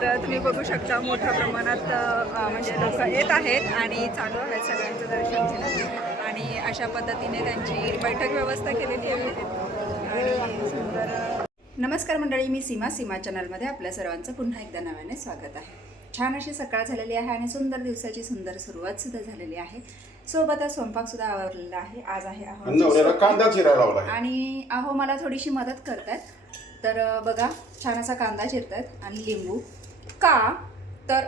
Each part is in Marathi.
तर तुम्ही बघू शकता मोठ्या प्रमाणात म्हणजे लोक येत आहेत आणि चालू आहेत सगळ्यांचं दर्शन घेणं आणि अशा पद्धतीने त्यांची बैठक व्यवस्था केलेली आहे आणि सुंदर. नमस्कार मंडळी, मी सीमा चॅनलमध्ये आपल्या सर्वांचं पुन्हा एकदा नव्याने स्वागत आहे. छान अशी सकाळ झालेली आहे आणि सुंदर दिवसाची सुंदर सुरुवात सुद्धा झालेली आहे. सोबतच स्वयंपाक सुद्धा आवरलेला आहे. आज आहे अहो आणि अहो मला थोडीशी मदत करतात. तर बघा, छान असा कांदा चिरतात आणि लिंबू. का तर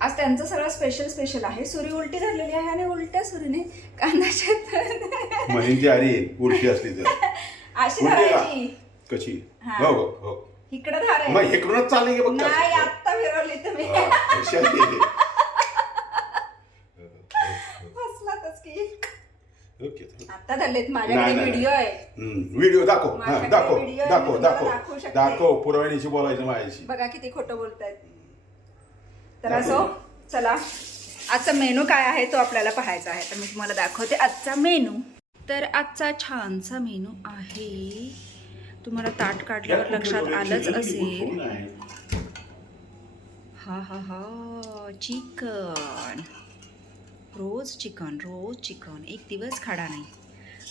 आज त्यांचं सगळं स्पेशल आहे. सुरी उलटी झालेली आहे आणि उलट्या सुरीने कांदा चिरतात. म्हणजे अरे उलटी असली तर अशी धरायची कशी? हो हो, इकडे धाराय मग इकडूनच चालली की बघ. नाही, आत्ता फिरवली तुम्ही. बसलातच की आता धरलेत. माझ्याकडे व्हिडिओ आहे. व्हिडिओ दाखव, दाखव दाखव दाखव शकते. दाखव. पुरवणीशी बोलायचं माझ्याशी. बघा किती खोटं बोलतायत. तर असो, चला आजचा मेनू काय आहे तो आपल्याला पाहायचा आहे. तर मी तुम्हाला दाखवते आजचा मेनू. तर आजचा छानसा मेनू आहे. तुम्हाला ताट काढल्यावर लक्षात आलंच असेल. हा हा हा, चिकन. रोज चिकन एक दिवस खाडा नाही.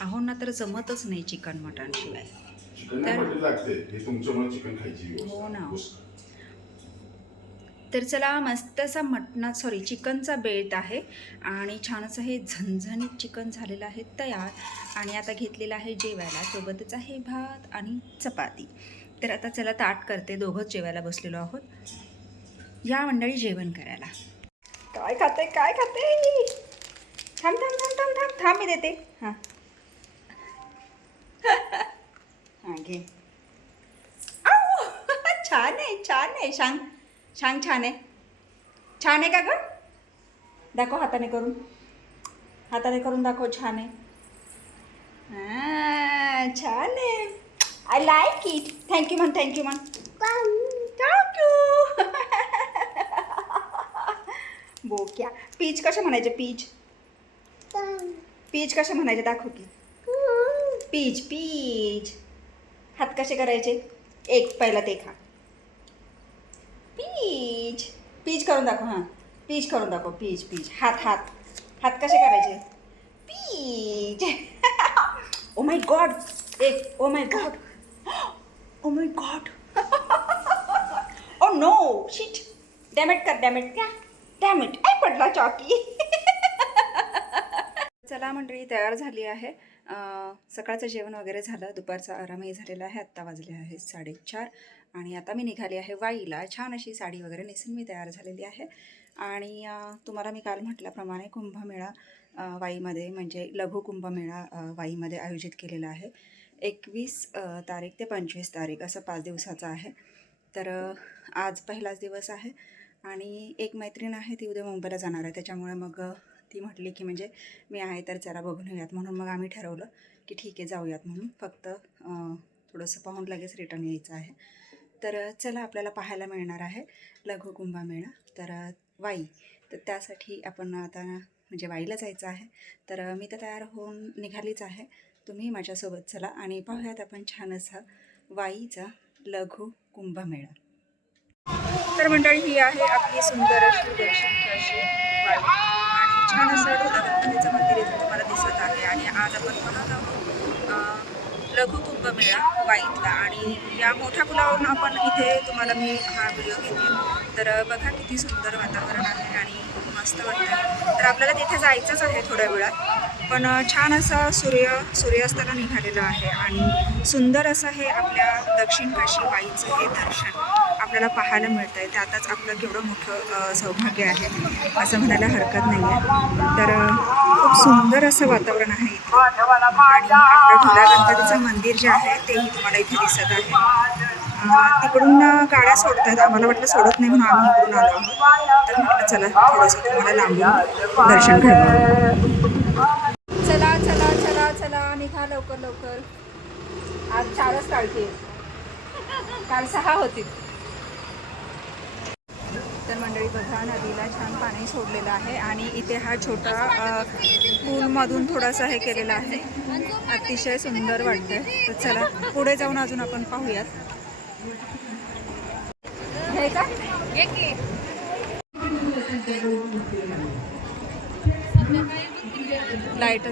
अहो ना, तर जमतच नाही चिकन मटण शिवाय. हो ना. तर चला, मस्त असा चिकनचा बेत आहे आणि छान असं हे झणझणीत चिकन झालेलं आहे तयार. आणि आता घेतलेलं आहे जेवायला. सोबतच आहे भात आणि चपाती. तर आता चला ताट करते. दोघंच जेवायला बसलेलो आहोत. या मंडळी जेवण करायला. काय खाते थांब मी देते. हां हां, घे. छान आहे. छान आहे का ग? दाखव हाताने करून दाखव. छान आहे. छान आहे. I like it. थँक्यू म्हण. थँक्यू. बोक्या. पीच कसं म्हणायचे? पीच कसं म्हणायचे दाखव की. पीच. हात कसे करायचे? एक पहिला ते खा. पीच करून दाखव. हां, पीच करून दाखव. पीच. हात कसे करायचे? पीच. Oh my god. Oh my god. Oh no, shit. Damn it आई पडला चॉकी. चला मंडळी, तयार झाली आहे. सकाळचं जेवण वगैरे झालं. दुपारचा आरामही झालेला आहे. आत्ता वाजले आहे 4:30 आणि आता मी निघाली आहे वाईला. छान अशी साडी वगैरे नेसून मी तयार झालेली आहे. आणि तुम्हाला मी काल म्हटल्याप्रमाणे कुंभमेळा वाईमध्ये म्हणजे लघु कुंभमेळा वाईमध्ये आयोजित केलेला आहे. 21 तारीख ते 25 तारीख असं 5 दिवसाचा आहे. तर आज पहिलाच दिवस आहे आणि एक मैत्रीण आहे, ती उद्या मुंबईला जाणार आहे. त्याच्यामुळे मग ती म्हटली की म्हणजे मी आहे तर जरा बघून येऊयात. म्हणून मग आम्ही ठरवलं की ठीक आहे, जाऊयात म्हणून. फक्त थोडंसं पाहून लगेच रिटर्न यायचं आहे. तर चला, आपल्याला पाहायला मिळणार आहे लघु कुंभमेळा. तर वाई, तर त्यासाठी आपण आता म्हणजे वाईला जायचं आहे. तर मी तर तयार होऊन निघालीच आहे. तुम्ही माझ्यासोबत चला आणि पाहूयात आपण छान असा वाईचा लघु कुंभमेळा. तर मंडळी, ही आहे आपली सुंदर अशी दर्शनकाशी वाई आणि छान असं गणपतीचं मंदिर इथे तुम्हाला दिसत आहे. आणि आज आपण पाहत आहोत लघु कुंभमेळा वाईतला. आणि या मोठ्या पुलावरून आपण इथे तुम्हाला मी हा व्हिडिओ घेते. तर बघा किती सुंदर वातावरण आहे आणि मस्त वाटतं. तर आपल्याला तिथे जायचंच आहे थोड्या वेळात. पण छान असा सूर्यास्ताला निघालेला आहे आणि सुंदर असं हे आपल्या दक्षिण काशी वाईचं हे दर्शन आपल्याला पाहायला मिळतं आहे. त्यातच आपलं केवढं मोठं सौभाग्य आहे असं म्हणायला हरकत नाही आहे. तर खूप सुंदर असं वातावरण आहे इथे. आणि आपलं ढोला गणपतीचं मंदिर जे आहे तेही तुम्हाला इथे दिसत आहे. तिकडून गाड्या सोडतात. आम्हाला वाटलं सोडत नाही म्हणून आम्ही इकडून आलो आहोत. तर म्हटलं चला थोडंसं तुम्हाला लांबून दर्शन घ्यावं. चला निघा लवकर. आज 4च तारखे, काल 6 होती. तर मंडळी बघा, नदीला छान पाणी सोडलेलं आहे आणि इथे हा छोटा पूलमधून थोडासा हे केलेला आहे. अतिशय सुंदर वाटतंय. तर चला पुढे जाऊन अजून आपण पाहूयात. हे घ्यायचा घे की. लाईट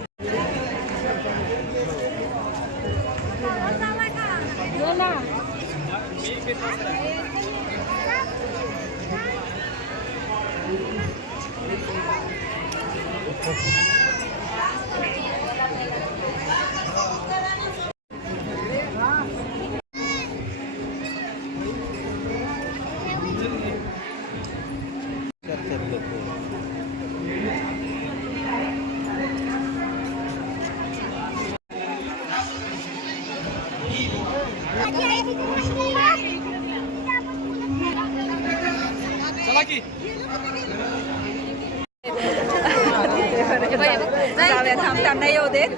जाऊया, थांब त्यांना येऊ देत.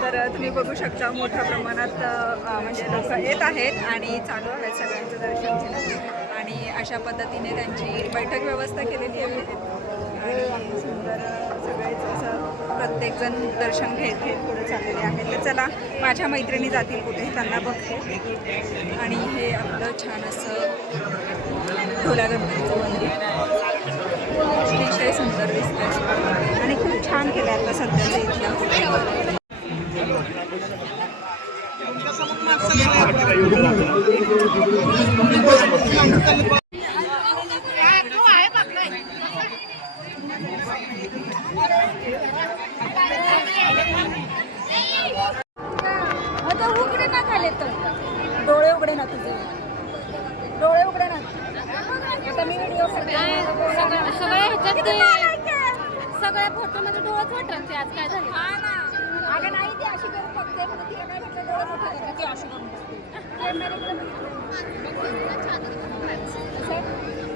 तर तुम्ही बघू शकता मोठ्या प्रमाणात म्हणजे लोक येत आहेत आणि चालू आहेत सगळ्यांचं दर्शन घेणं. आणि अशा पद्धतीने त्यांची बैठक व्यवस्था केलेली आहे आणि सुंदर सगळेच असं प्रत्येकजण दर्शन घेत घेत पुढे चाललेले आहेत. तर चला, माझ्या मैत्रिणी जातील कुठे त्यांना बघते. आणि हे आपलं छान असं ढोला गणपतीचं मंदिर अतिशय सुंदर दिसतं आणि खूप छान केलं आता सध्याचं इथलं. उघडे ना खाले तर डोळे उघडे ना तुझे डोळे उघडे ना. आता मी व्हिडिओ सगळ्या फोटो मध्ये डोळ्याच वाटत आज काय झालं. अगं नाही, ती अशी करून बघते म्हणून तिला काय म्हटलं डोळे मोठे करते, ती अशी करून बघते.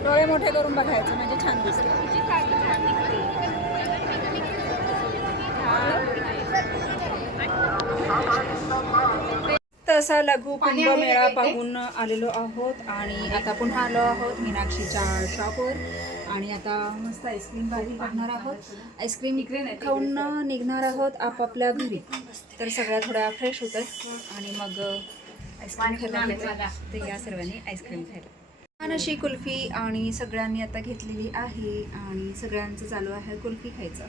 डोळे मोठे करून बघायचं म्हणजे छान दिसतं. तसा लघु कुंभमेळा पाहून आलेलो आहोत आणि आता पुन्हा आलो आहोत मीनाक्षीच्या शॉपवर. आणि आता मस्त आईस्क्रीम भाजी करणार आहोत. आईस्क्रीम खाऊन निघणार आहोत आपापल्या घरी. तर सगळ्या थोड्या फ्रेश होत आणि मग आईस्क्रीम खायला तर या सर्वांनी आईस्क्रीम खायला. छान अशी कुल्फी आणि सगळ्यांनी आता घेतलेली आहे आणि सगळ्यांचं चालू आहे कुल्फी खायचं.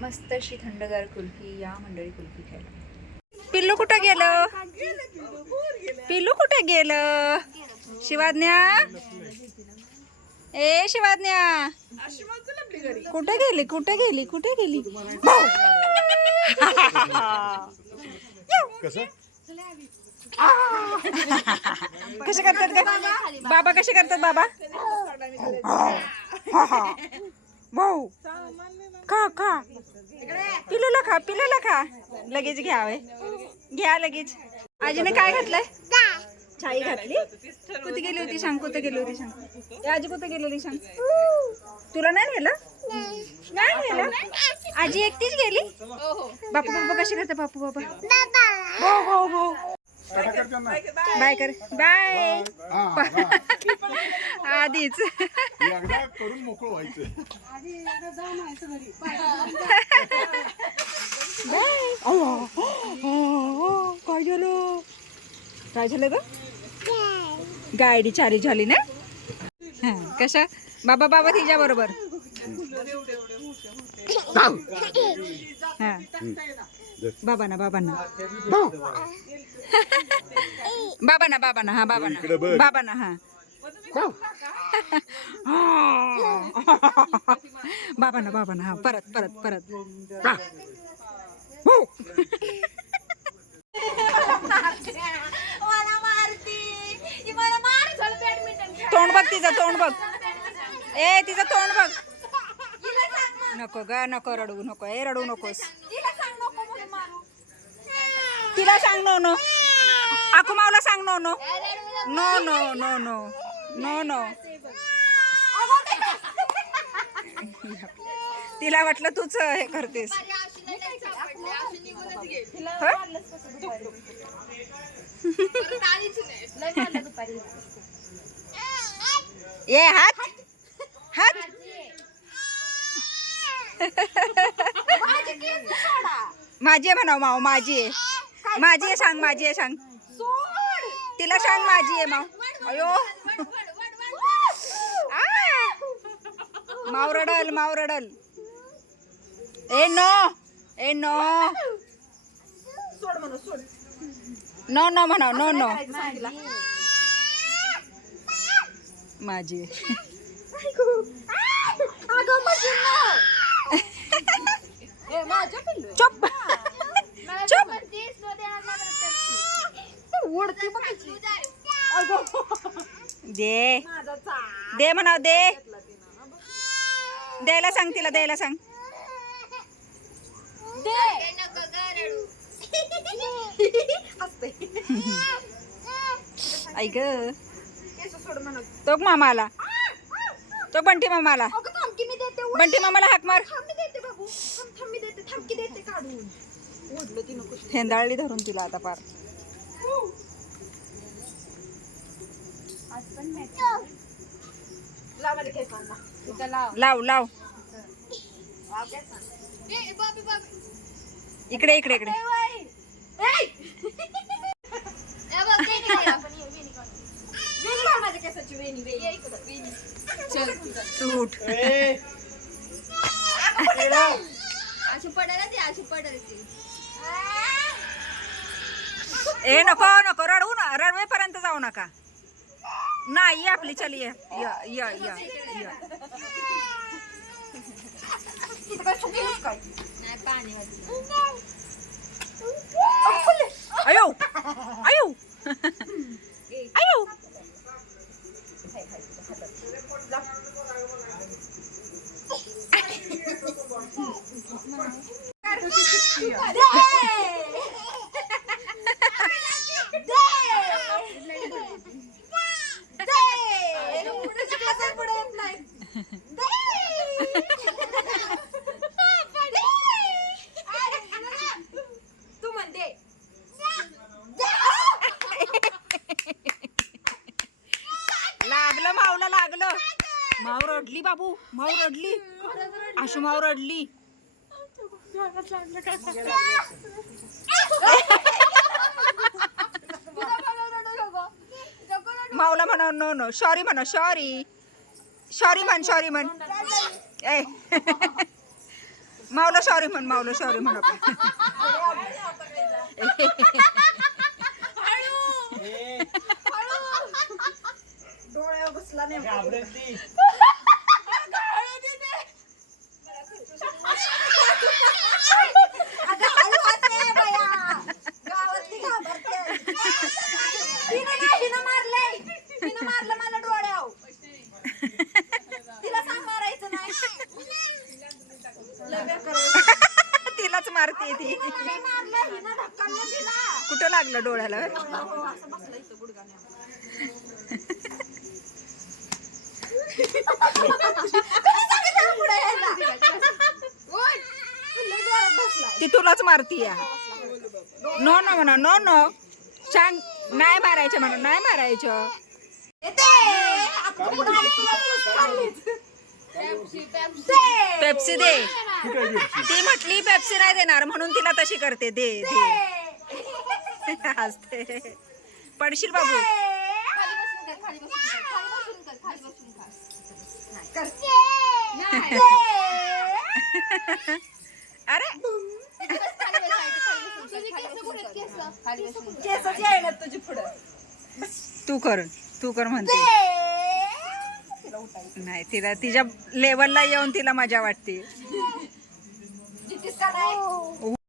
मस्त अशी थंडगार कुल्फी. या मंडळी कुल्फी खायला. पिल्लू कुठं गेलं? पिल्लू कुठं गेलं? शिवाज्ञा, ए शिवाज्ञा कुठे गेली? कुठे गेली? कुठे गेली? कसे करतात का बाबा? कसे करतात बाबा? भाऊ खा खा, पिलूला खा, पिलूला खा. लगेच घ्यावे, घ्या लगेच. आजीने काय घातलंय? छाई घातली. कुठे गेली होती सांग? कुठे गेली होती सांग? आजी कुठे गेलेली सांग? तुला नाही नेलं? नाही नेलं? आजी एकटीच गेली? बापू बाबा कसे करते? बापू बाबा हो हो हो. बाय कर, बाय. आधीच करून मोकळं व्हायचं. काय झालं? काय झालं ग? गाडी चाली झाली ना? कशा बाबा? बाबा तिच्या बरोबर. बाबांना बाबांना बाबांना बाबांना हा बाबांना बाबांना हा बाबांना बाबांना हा परत परत परत. तोंड बघ तिचं, तोंड बघ. ए तिचं तोंड बघ. नको ग, नको रडू नको. ए रडू नकोस. तिला सांग नो नो. आकुमावला सांग no no. No no no no no no. तिला वाटलं तूच हे करतेस. ये हात हात. माझी आहे म्हणाव माव. माझी आहे, माझी आहे सांग. माझी आहे सांग. तिला सांग माझी आहे माव. अयो माव रडल माव रडल. ए नो नो नो म्हणा नो नो माझी चुप चुप दे दे म्हणाव दे. द्यायला सांग तिला द्यायला सांग. ऐक तो मामाला तो बंटी मामाला बंटी मामाला हाक मार. हेंदाळली धरून तिला आता पार. लाव लाव इकडे इकडे इकडे. तू उठ. ए नको नको रडू ना रडवेपर्यंत जाऊ नका. नाही आपली चली ये या या या. अयो अयो अयो. लागलं मावला लागलं. माव रडली बाबू माव रडली. आशू माव रडली. मावला म्हणा नो नो सॉरी म्हणा सॉरी सॉरी म्हण ए मावला सॉरी म्हण मावला सॉरी म्हण. डोळ्या बसला नाही. मला डोळ्या तिला सांग मारायचं नाही. तिलाच मारते ती. कुठं लागलं डोळ्याला. ती तुलाच मारतीय. नो नो म्हणा नो नो सांग. नाही मारायचं म्हणा नाही मारायचं. पेप्सी दे. ती म्हटली पेप्सी नाही देणार म्हणून तिला तशी करते. दे दे हसते. पडशील बाबू. अरे तू कर म्हणते. नाही तिला तिच्या लेवलला येऊन तिला मजा वाटते.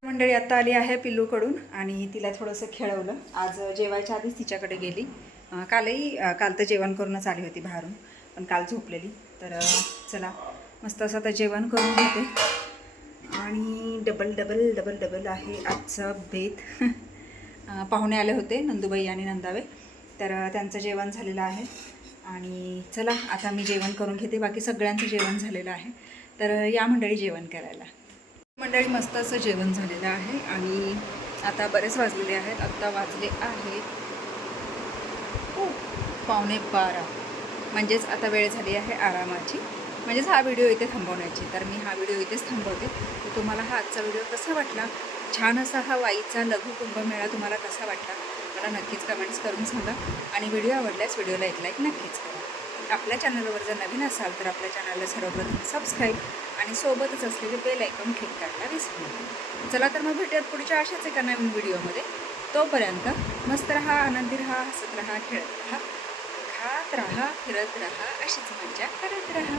मंडळी आता आली आहे पिल्लूकडून आणि तिला थोडंसं खेळवलं. आज जेवायच्या आधीच तिच्याकडे गेली. काल तर जेवण करूनच आली होती बाहेरून पण काल झोपलेली. तर चला मस्त असं आता जेवण करून घेते. आणि डबल डबल डबल डबल आहे आजचा बेत. पाहुणे आले होते नंदुबाई आणि नंदावे. तर त्यांचं जेवण झालेलं आहे. आणि चला आता मी जेवण करून घेते. बाकी सगळ्यांचं जेवण झालेलं आहे. तर या मंडळी जेवण करायला. मंडळी मस्त असं जेवण झालेलं आहे. आणि आता बरेच वाजलेले आहेत. आत्ता वाजले आहेत 11:15. म्हणजेच आता वेळ झाली आहे आरामाची. म्हणजेच हा व्हिडिओ इथे थांबवण्याची. तर मी हा व्हिडिओ इथेच थांबवते. तर तुम्हाला हा आजचा व्हिडिओ कसा वाटला. छान असा हा वाईचा लघु कुंभमेळा तुम्हाला कसा वाटला मला नक्कीच कमेंट्स करून सांगा आणि व्हिडिओ आवडल्यास व्हिडिओला एक लाईक नक्कीच करा. आपल्या चॅनलवर जर नवीन असाल तर आपल्या चॅनलला सर्वप्रथम सबस्क्राईब आणि सोबतच असलेले बेल आयकॉन क्लिक करायला विसरू नका. चला तर मग भेटूयात पुढच्या अशाच एका नवीन व्हिडिओमध्ये. तोपर्यंत मस्त राहा, आनंदी राहा, हसत राहा, खेळत राहा, खात राहा, फिरत राहा, अशीच मजा करत राहा.